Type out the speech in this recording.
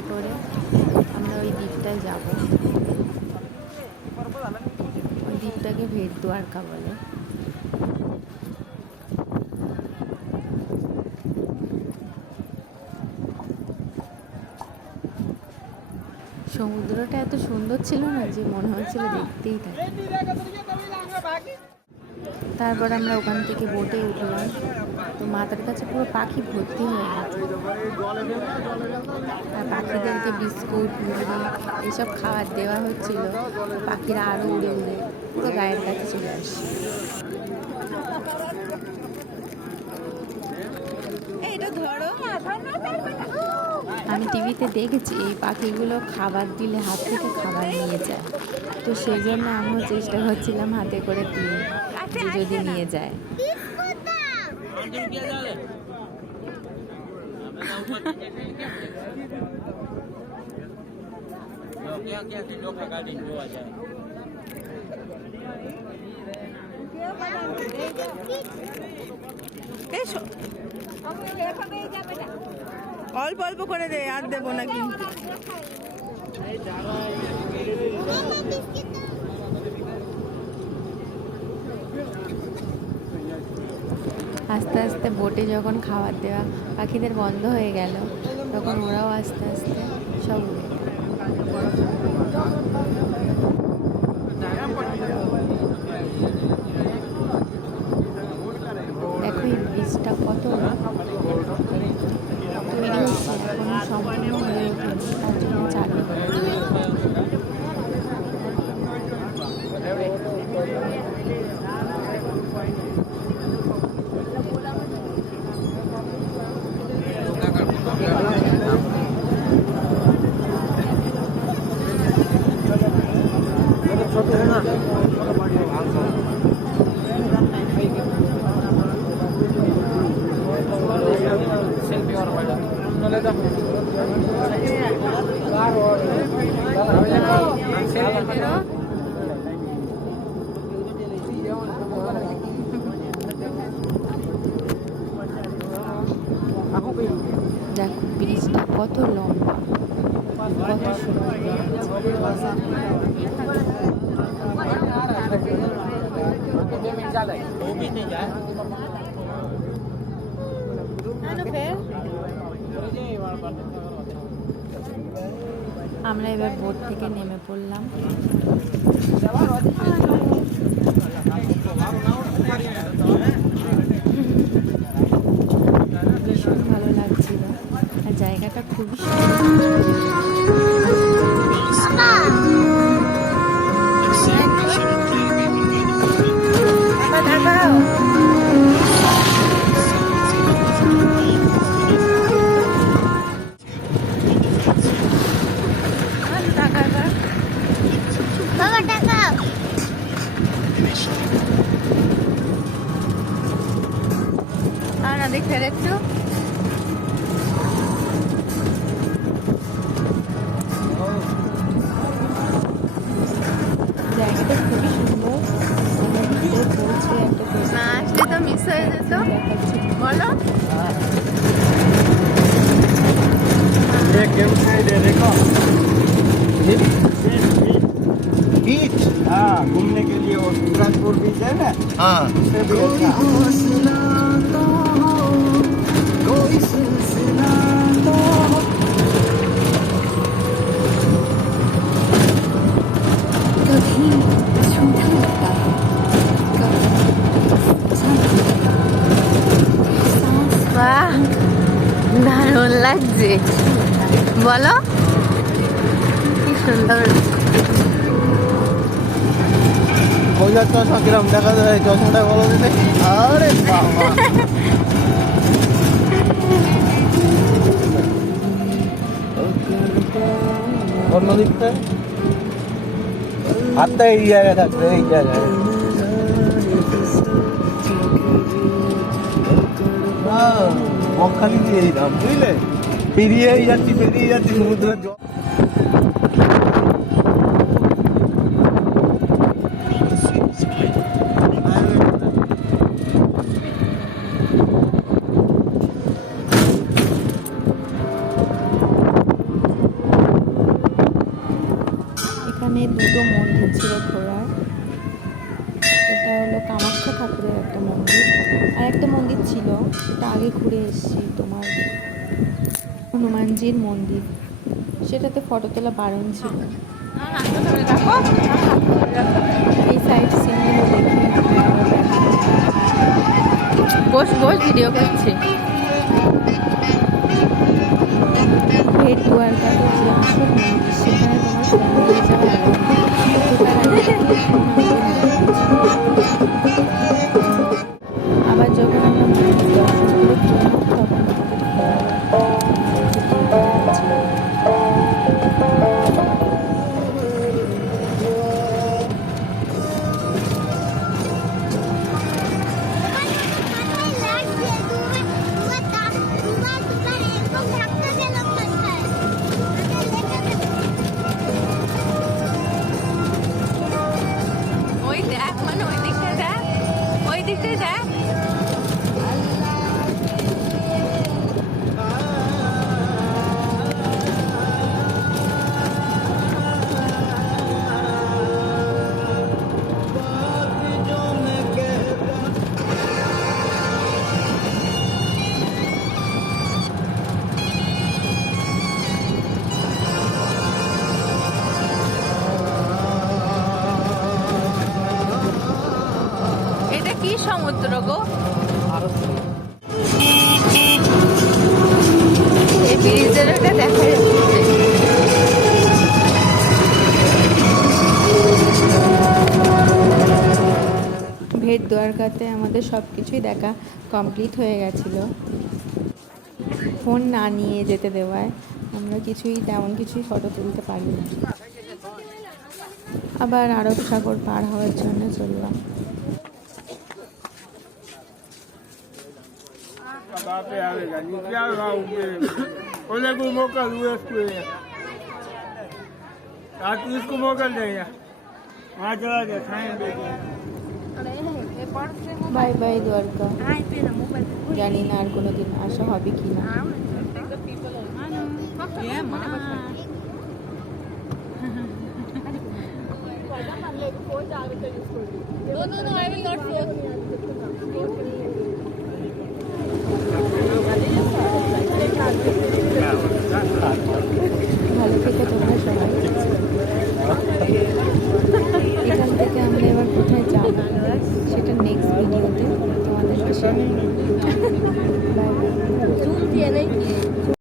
বোটে করে আমরা ওই দ্বীপটায় যাব। ওই দ্বীপটাকে ভেট দ্বারকা বলে। সমুদ্রটা এত সুন্দর ছিল না যে মনে হচ্ছিল দেখতেই থাকে। তারপর আমরা ওখান থেকে বোটে উঠলাম, তো মাথার কাছে পুরো পাখি ভর্তি হয়ে গেছে। আর পাখিদেরকে বিস্কুট মুড়ি এইসব খাবার দেওয়া হচ্ছিল, পাখিরা আরও উড়ে উড়ে পুরো গায়ের কাছে চলে আসছে। আমি টিভিতে দেখেছি এই পাখিগুলো খাবার দিলে হাত থেকে খাবার নিয়ে যায়, তো সেই জন্য আমিও চেষ্টা করছিলাম হাতে করে দিয়ে যে যদি নিয়ে যায়। অল্প অল্প করে দে, আর দেবো না কিন্তু। আস্তে আস্তে বোটে যখন খাবার দেওয়া পাখিদের বন্ধ হয়ে গেল, তখন ওরাও আস্তে আস্তে সব উড়ে গেল। দেখো এই ব্রিজটা কত তৈরি হচ্ছে, এখনো সম্পূর্ণ হয়ে ওঠেনি, তার জন্য চালু করে। দেখো ব্রিজটা কত লম্বা, কত সুন্দর। আমরা এবার বোট থেকে নেমে পড়লাম। ভীষণ ভালো লাগছিল, আর জায়গাটা খুবই সুন্দর। দেখতে একটু জায়গাটা খুবই সুন্দর। না আসলে তো মিস হয়ে যেত, বলো। बीच, हाँ घूमने के लिए वो ट्रांसपोर्ट बीच है ना, हाँ দারুণ লাগছে, বলো কি সুন্দর। 50 গ্রাম দেখা যায়, চশমাটা বলো দিতে। আরে বাবা, অন্য দিকটা হাতটা এই জায়গায় থাকবে, এই জায়গায় বকখালি দিয়ে দিলাম, বুঝলে, পেরিয়েই যাচ্ছি সমুদ্রের জল। দিন ছিল ঘোরার। এটা হলো কামাখ্যা ঠাকুরের একটা মন্দির, আর একটা মন্দির ছিল সেটা আগে ঘুরে এসেছি, তোমার হনুমানজির মন্দির, সেটাতে ফটো তোলা বারণ ছিল। এই সাইড সিনগুলো দেখে আমরা আবার বস বস ভিডিও করছি। ভেট দুয়ারকাতে যে আসল মন্দির, সেখানে তোমার ফোন নিয়ে যাওয়া অ্যালাউ নেই। ঢোকার আগে থেকে ফোন আমাদের নিয়ে গেছিল। আবার যখন আমরা মন্দির দর্শন করে ফিরলাম, তখন আমাদের ছুটিয়ে দেওয়া হয়েছিল। ওই দেখ, মানে ওই দিকটা দেখ, ওই দিকটা দেখ। এটা কি সমুদ্র গো? এই ব্রিজের ওটা দেখা যাচ্ছে। ভেট দ্বারকাতে আমাদের সব কিছুই দেখা কমপ্লিট হয়ে গেছিলো। ফোন না নিয়ে যেতে দেওয়ায় আমরা তেমন কিছুই ফটো তুলতে পারিনি। আবার আরব সাগর পার হওয়ার জন্য চললাম। इसको मोकल देगा वहाँ चला गया বাই বাই দ্বারকা। জানি না আর কোনোদিন আসা হবে কি না। ভালো থেকে তোমরা সবাই। এখান থেকে আমরা এবার কোথায় যাব সেটা নেক্সট ভিডিওতে তোমাদেরকে শেয়ার করব। Bye bye.